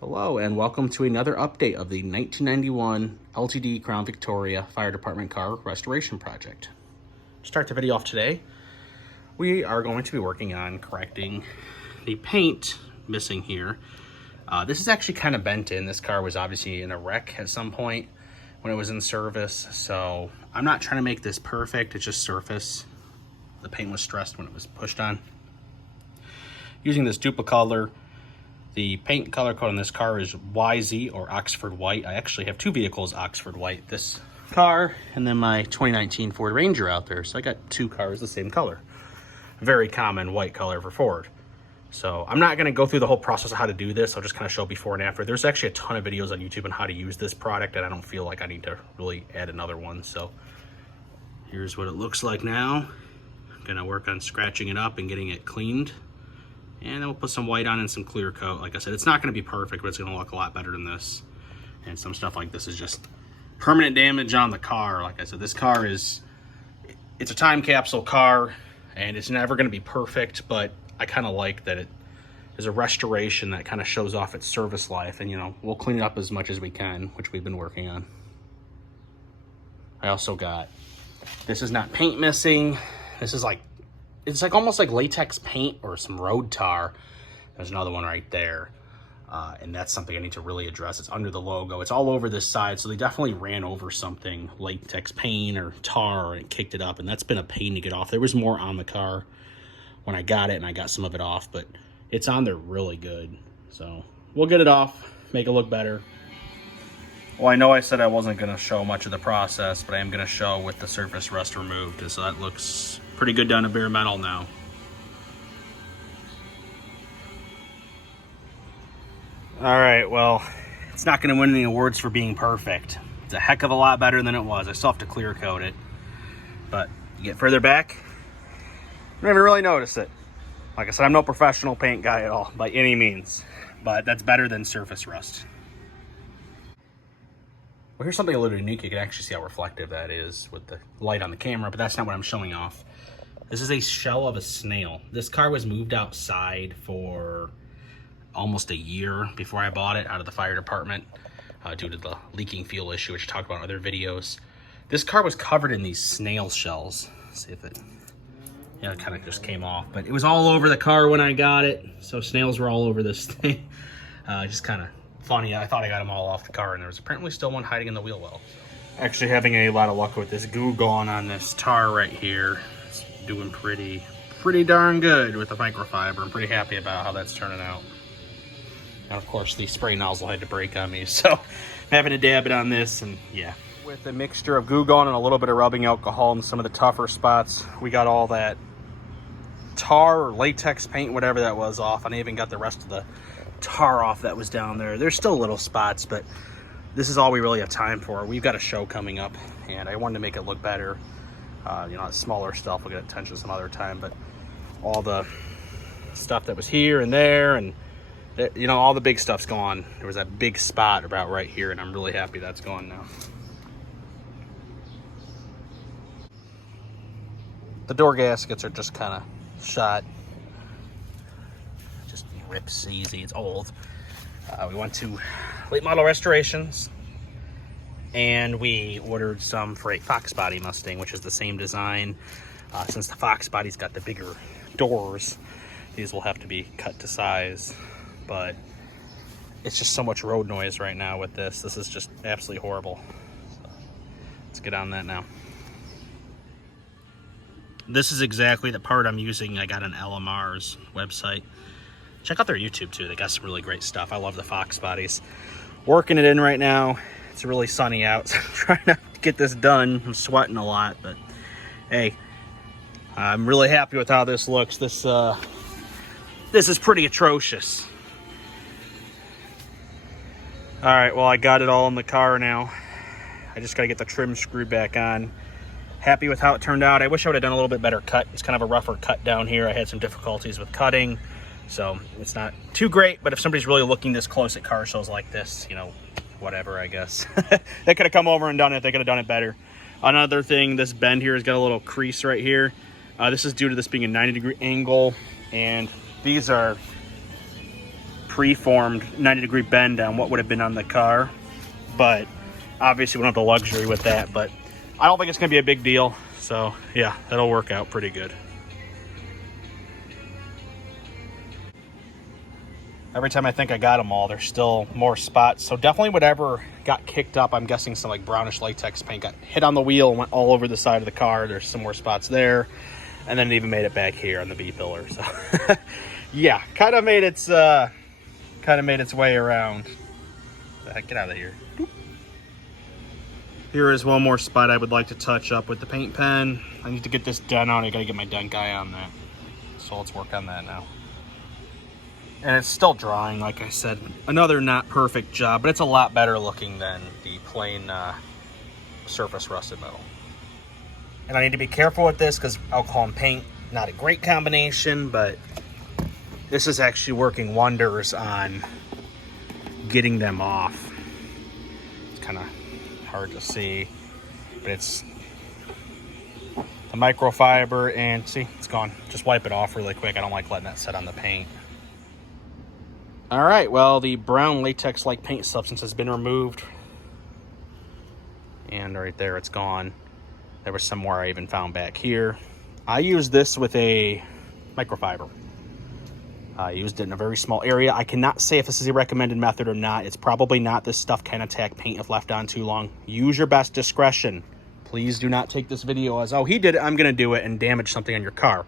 Hello and welcome to another update of the 1991 LTD Crown Victoria Fire Department Car Restoration Project. To start the video off today, we are going to be working on correcting the paint missing here. This is actually kind of bent in. This car was obviously in a wreck at some point when it was in service, so I'm not trying to make this perfect, it's just surface. The paint was stressed when it was pushed on. Using this Duplicolor. The paint color code on this car is YZ or Oxford White. I actually have two vehicles Oxford White. This car and then my 2019 Ford Ranger out there. So I got two cars the same color. Very common white color for Ford. So I'm not going to go through the whole process of how to do this. I'll just kind of show before and after. There's actually a ton of videos on YouTube on how to use this product, and I don't feel like I need to really add another one. So here's what it looks like now. I'm going to work on scratching it up and getting it cleaned. And then we'll put some white on and some clear coat. Like I said, it's not going to be perfect, but it's going to look a lot better than this. And some stuff like this is just permanent damage on the car. Like I said, this car it's a time capsule car, and it's never going to be perfect, but I kind of like that it is a restoration that kind of shows off its service life. And, you know, we'll clean it up as much as we can, which we've been working on. I also got, this is not paint missing. This is like, it's like almost like latex paint or some road tar. There's another one right there. And that's something I need to really address. It's under the logo. It's all over this side. So they definitely ran over something, latex paint or tar, and kicked it up. And that's been a pain to get off. There was more on the car when I got it, and I got some of it off. But it's on there really good. So we'll get it off, make it look better. Well, I know I said I wasn't going to show much of the process, but I am going to show with the surface rust removed. And so that looks pretty good down to bare metal now. All right, well, it's not going to win any awards for being perfect. It's a heck of a lot better than it was. I still have to clear coat it. But you get further back, you don't even really notice it. Like I said, I'm no professional paint guy at all, by any means. But that's better than surface rust. Well, here's something a little unique. You can actually see how reflective that is with the light on the camera, but that's not what I'm showing off. This is a shell of a snail. This car was moved outside for almost a year before I bought it out of the fire department due to the leaking fuel issue, which I talked about in other videos. This car was covered in these snail shells. Let's see if it, yeah, it kind of just came off, but it was all over the car when I got it. So snails were all over this thing. Just kind of funny. I thought I got them all off the car, and there was apparently still one hiding in the wheel well. Actually having a lot of luck with this goo gone on this tar right here. It's doing pretty darn good with the microfiber. I'm pretty happy about how that's turning out. And of course the spray nozzle had to break on me, so I'm having to dab it on this, and yeah. With a mixture of goo gone and a little bit of rubbing alcohol in some of the tougher spots, we got all that tar or latex paint, whatever that was, off. And I even got the rest of the tar off that was down there. There's still little spots, but this is all we really have time for. We've got a show coming up, and I wanted to make it look better. You know, smaller stuff we'll get attention some other time, but all the stuff that was here and there, and you know, all the big stuff's gone. There was that big spot about right here, and I'm really happy that's gone now. The door gaskets are just kind of shot. Just rips easy. It's old. We went to Late Model Restorations, and we ordered some for a Fox Body Mustang, which is the same design. Since the Fox Body's got the bigger doors, these will have to be cut to size. But it's just so much road noise right now with this. This is just absolutely horrible. So let's get on that now. This is exactly the part I'm using. I got on LMR's website. Check out their YouTube too. They got some really great stuff. I love the Fox Bodies. Working it in right now. It's really sunny out, so I'm trying to get this done. I'm sweating a lot, but hey, I'm really happy with how this looks. This is pretty atrocious. All right, well, I got it all in the car now. I just got to get the trim screwed back on. Happy with how it turned out. I wish I would have done a little bit better cut. It's kind of a rougher cut down here. I had some difficulties with cutting, so it's not too great, but if somebody's really looking this close at car shows like this, you know, whatever, I guess. They could have come over and done it. They could have done it better. Another thing, this bend here has got a little crease right here. This is due to this being a 90-degree angle, and these are pre-formed 90-degree bend on what would have been on the car, but obviously we don't have the luxury with that, but I don't think it's gonna be a big deal. So yeah, that'll work out pretty good. Every time I think I got them all, there's still more spots. So definitely whatever got kicked up, I'm guessing some like brownish latex paint got hit on the wheel and went all over the side of the car. There's some more spots there. And then it even made it back here on the B-pillar. So yeah, kind of made its way around. Get out of here. Here is one more spot I would like to touch up with the paint pen. I need to get this done on. I gotta get my dent guy on that. So let's work on that now. And it's still drying, like I said. Another not perfect job, but it's a lot better looking than the plain surface rusted metal. And I need to be careful with this because alcohol and paint, not a great combination, but this is actually working wonders on getting them off. It's kind of hard to see, but it's the microfiber, and see, it's gone. Just wipe it off really quick. I don't like letting that set on the paint. All right, well, the brown latex-like paint substance has been removed. And right there, it's gone. There was some more I even found back here. I used this with a microfiber. I used it in a very small area. I cannot say if this is a recommended method or not. It's probably not. This stuff can attack paint if left on too long. Use your best discretion. Please do not take this video as, oh, he did it, I'm gonna do it, and damage something on your car.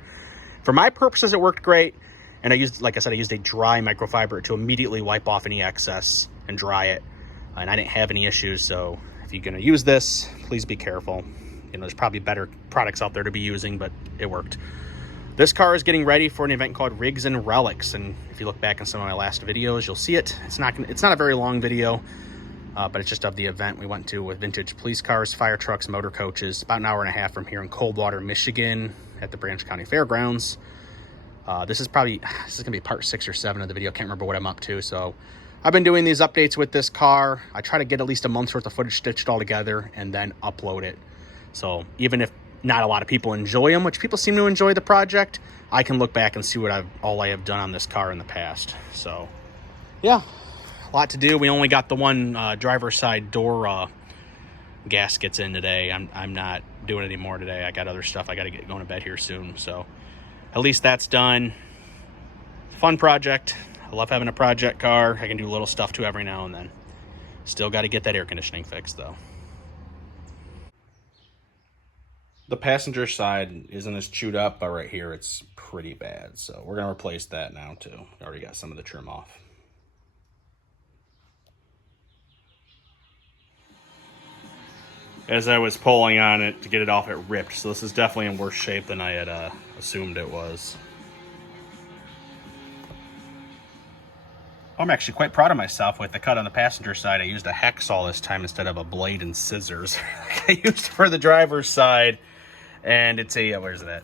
For my purposes, it worked great. And I used, like I said, I used a dry microfiber to immediately wipe off any excess and dry it. And I didn't have any issues, so if you're gonna use this, please be careful. You know, there's probably better products out there to be using, but it worked. This car is getting ready for an event called Rigs and Relics, and if you look back in some of my last videos, you'll see it. It's not a very long video, but it's just of the event we went to with vintage police cars, fire trucks, motor coaches, about an hour and a half from here in Coldwater, Michigan, at the Branch County Fairgrounds. This is gonna be part 6 or 7 of the video. I can't remember what I'm up to. So I've been doing these updates with this car. I try to get at least a month's worth of footage stitched all together and then upload it. So even if not a lot of people enjoy them, which people seem to enjoy the project, I can look back and see what all I have done on this car in the past. So yeah, a lot to do. We only got the one driver's side door gaskets in today. I'm not doing any more today. I got other stuff. I got to get going to bed here soon. So at least that's done. Fun project. I love having a project car. I can do little stuff too every now and then. Still got to get that air conditioning fixed though. The passenger side isn't as chewed up, but right here it's pretty bad. So we're going to replace that now too. Already got some of the trim off. As I was pulling on it to get it off, it ripped. So this is definitely in worse shape than I had assumed it was. I'm actually quite proud of myself with the cut on the passenger side. I used a hacksaw this time instead of a blade and scissors like I used for the driver's side. And it's a, where's it at?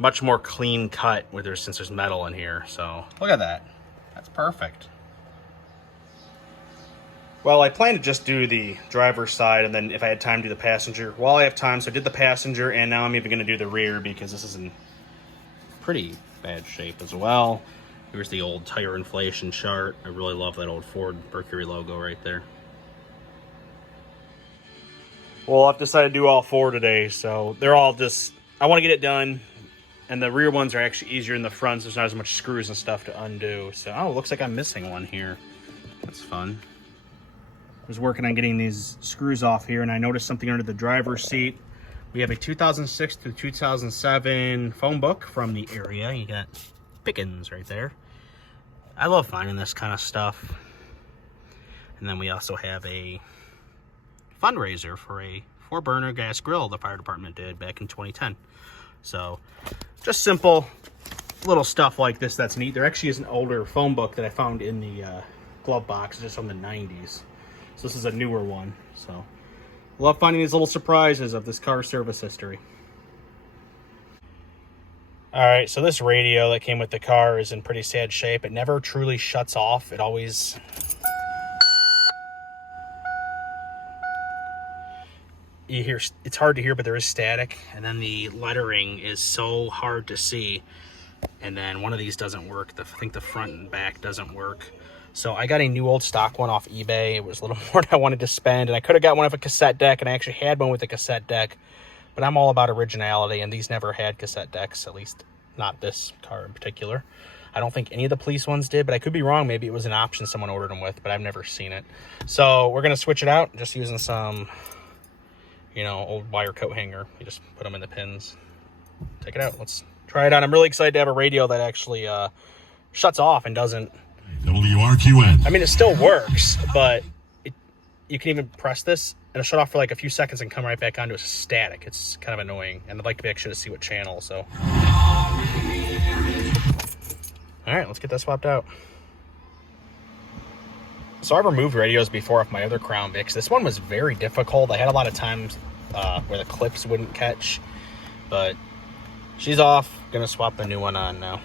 Much more clean cut since there's metal in here. So look at that. That's perfect. Well, I plan to just do the driver's side, and then if I had time, do the passenger. Well, I have time, so I did the passenger, and now I'm even going to do the rear because this is in pretty bad shape as well. Here's the old tire inflation chart. I really love that old Ford Mercury logo right there. Well, I've decided to do all 4 today, so they're all just, I want to get it done, and the rear ones are actually easier than the fronts. There's not as much screws and stuff to undo. So, oh, it looks like I'm missing one here. That's fun. I was working on getting these screws off here, and I noticed something under the driver's seat. We have a 2006 to 2007 phone book from the area. You got Pickens right there. I love finding this kind of stuff. And then we also have a fundraiser for a 4-burner gas grill the fire department did back in 2010. So just simple little stuff like this that's neat. There actually is an older phone book that I found in the glove box just from the 90s. So this is a newer one. So love finding these little surprises of this car's service history. All right, so this radio that came with the car is in pretty sad shape. It never truly shuts off. It always... You hear, it's hard to hear, but there is static. And then the lettering is so hard to see. And then one of these doesn't work. I think the front and back doesn't work. So I got a new old stock one off eBay. It was a little more than I wanted to spend, and I could have got one with a cassette deck, and I actually had one with a cassette deck, but I'm all about originality, and these never had cassette decks, at least not this car in particular. I don't think any of the police ones did, but I could be wrong. Maybe it was an option someone ordered them with, but I've never seen it. So we're going to switch it out, just using some, you know, old wire coat hanger. You just put them in the pins. Take it out. Let's try it out. I'm really excited to have a radio that actually shuts off and doesn't. WRQN. I mean, it still works, but you can even press this and it'll shut off for like a few seconds and come right back on to a static. It's kind of annoying, and I'd like to be actually to see what channel. So, all right, let's get that swapped out. So I've removed radios before off my other Crown Vics. This one was very difficult. I had a lot of times where the clips wouldn't catch, but she's off. Gonna swap a new one on now.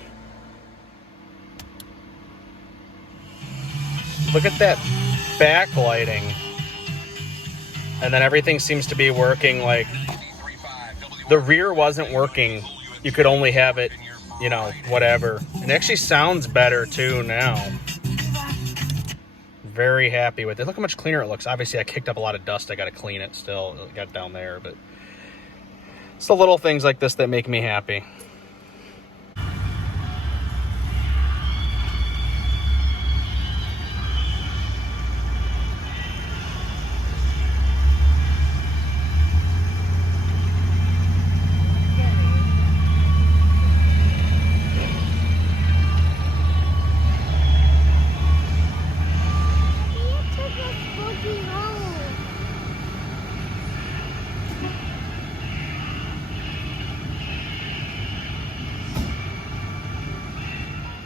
Look at that backlighting. And then everything seems to be working. Like the rear wasn't working. You could only have it, you know, whatever. It actually sounds better too now. Very happy with it. Look how much cleaner it looks. Obviously I kicked up a lot of dust. I got to clean it still. It got down there, but it's the little things like this that make me happy.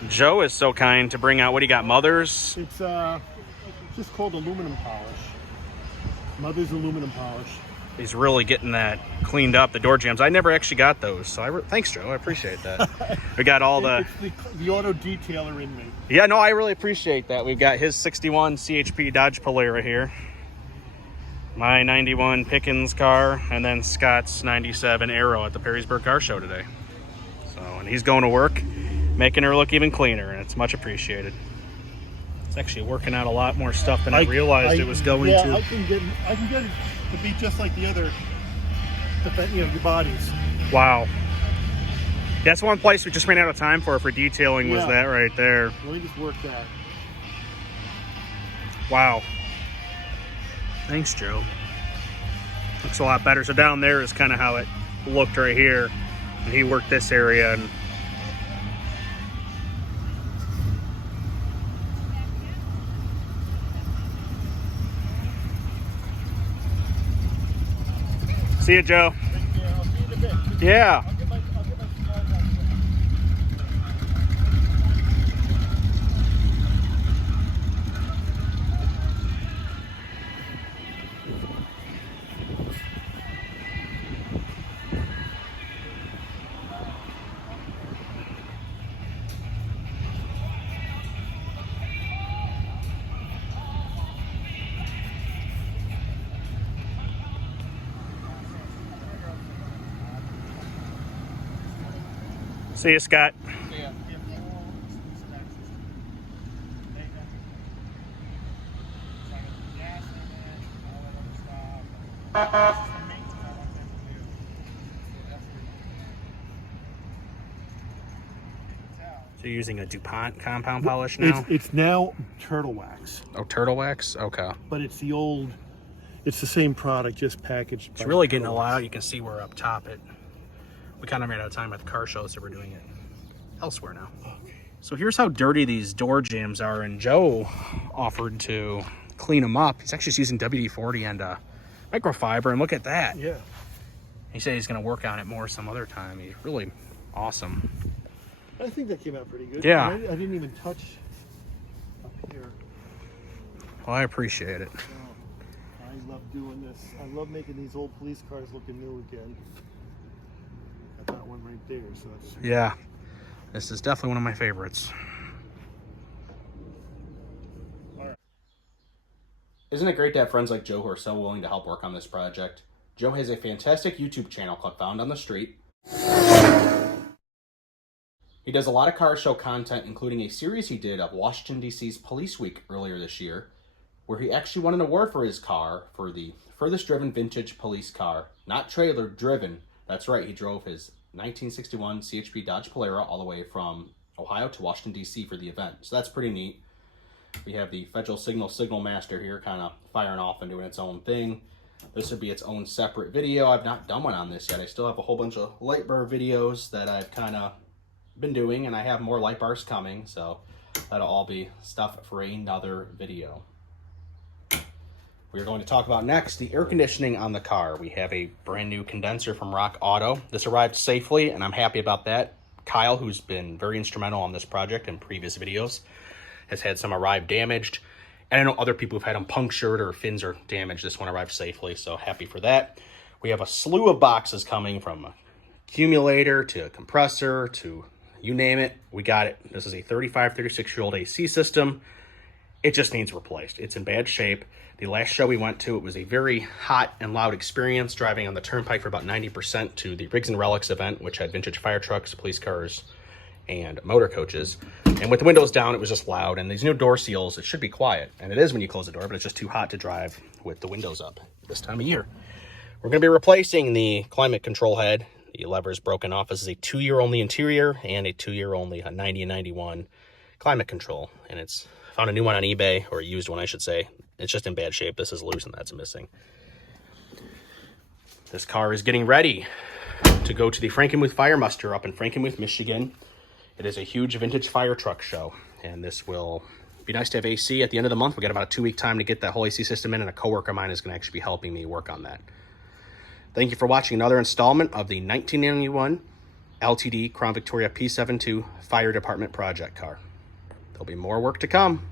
Joe is so kind to bring out, what do you got, Mother's? It's just called aluminum polish. Mother's aluminum polish. He's really getting that cleaned up, the door jambs. I never actually got those, so thanks, Joe. I appreciate that. We got all It's the auto detailer in me. Yeah, no, I really appreciate that. We've got his 61 CHP Dodge Polara here, my 91 Pickens car, and then Scott's 97 Arrow at the Perrysburg Car Show today. So, and he's going to work, making her look even cleaner, and it's much appreciated. It's actually working out a lot more stuff than I realized it was going to. I can get it to be just like the other, you know, the bodies. Wow. That's one place we just ran out of time for detailing, was that right there. Let me just work that. Wow. Thanks, Joe. Looks a lot better. So down there is kind of how it looked right here. And he worked this area. And see you, Joe. I'll see you in a bit. Yeah. I'll get my cigars out. See you, Scott. Yeah. So you're using a DuPont compound polish now? It's now Turtle Wax. Oh, Turtle Wax? Okay. But it's the old, it's the same product, just packaged. It's really getting a lot out. You can see we're up top it. We kind of ran out of time at the car show, so we're doing it elsewhere now. Okay. So here's how dirty these door jambs are, and Joe offered to clean them up. He's actually just using WD-40 and microfiber, and look at that. Yeah. He said he's going to work on it more some other time. He's really awesome. I think that came out pretty good. Yeah. I didn't even touch up here. Well, I appreciate it. Oh, I love doing this. I love making these old police cars looking new again. I got one right there, so that's... Yeah. This is definitely one of my favorites. All right. Isn't it great to have friends like Joe who are so willing to help work on this project? Joe has a fantastic YouTube channel called Found on the Street. He does a lot of car show content, including a series he did of Washington, D.C.'s Police Week earlier this year, where he actually won an award for his car for the furthest driven vintage police car. Not trailer, driven. That's right, he drove his 1961 CHP Dodge Polara all the way from Ohio to Washington, D.C. for the event. So that's pretty neat. We have the Federal Signal Master here kind of firing off and doing its own thing. This would be its own separate video. I've not done one on this yet. I still have a whole bunch of light bar videos that I've kind of been doing, and I have more light bars coming, so that'll all be stuff for another video. We're going to talk about next the air conditioning on the car. We have a brand new condenser from Rock Auto. This arrived safely, and I'm happy about that. Kyle, who's been very instrumental on this project in previous videos, has had some arrive damaged, and I know other people have had them punctured or fins are damaged. This one arrived safely, so happy for that. We have a slew of boxes coming, from a accumulator to a compressor to you name it, we got it. This is a 36-year-old AC system. It just needs replaced. It's in bad shape. The last show we went to, it was a very hot and loud experience, driving on the turnpike for about 90% to the Rigs and Relics event, which had vintage fire trucks, police cars, and motor coaches. And with the windows down, it was just loud. And these new door seals, it should be quiet. And it is when you close the door, but it's just too hot to drive with the windows up this time of year. We're going to be replacing the climate control head. The lever is broken off. This is a 2-year only interior and a 2-year only 90 and 91 climate control. And it's found a new one on eBay, or a used one, I should say. It's just in bad shape. This is loose and that's missing. This car is getting ready to go to the Frankenmuth Fire Muster up in Frankenmuth, Michigan. It is a huge vintage fire truck show, and this will be nice to have AC at the end of the month. We got about a 2-week time to get that whole AC system in, and a coworker of mine is going to actually be helping me work on that. Thank you for watching another installment of the 1991 LTD Crown Victoria P72 Fire Department project car. There'll be more work to come.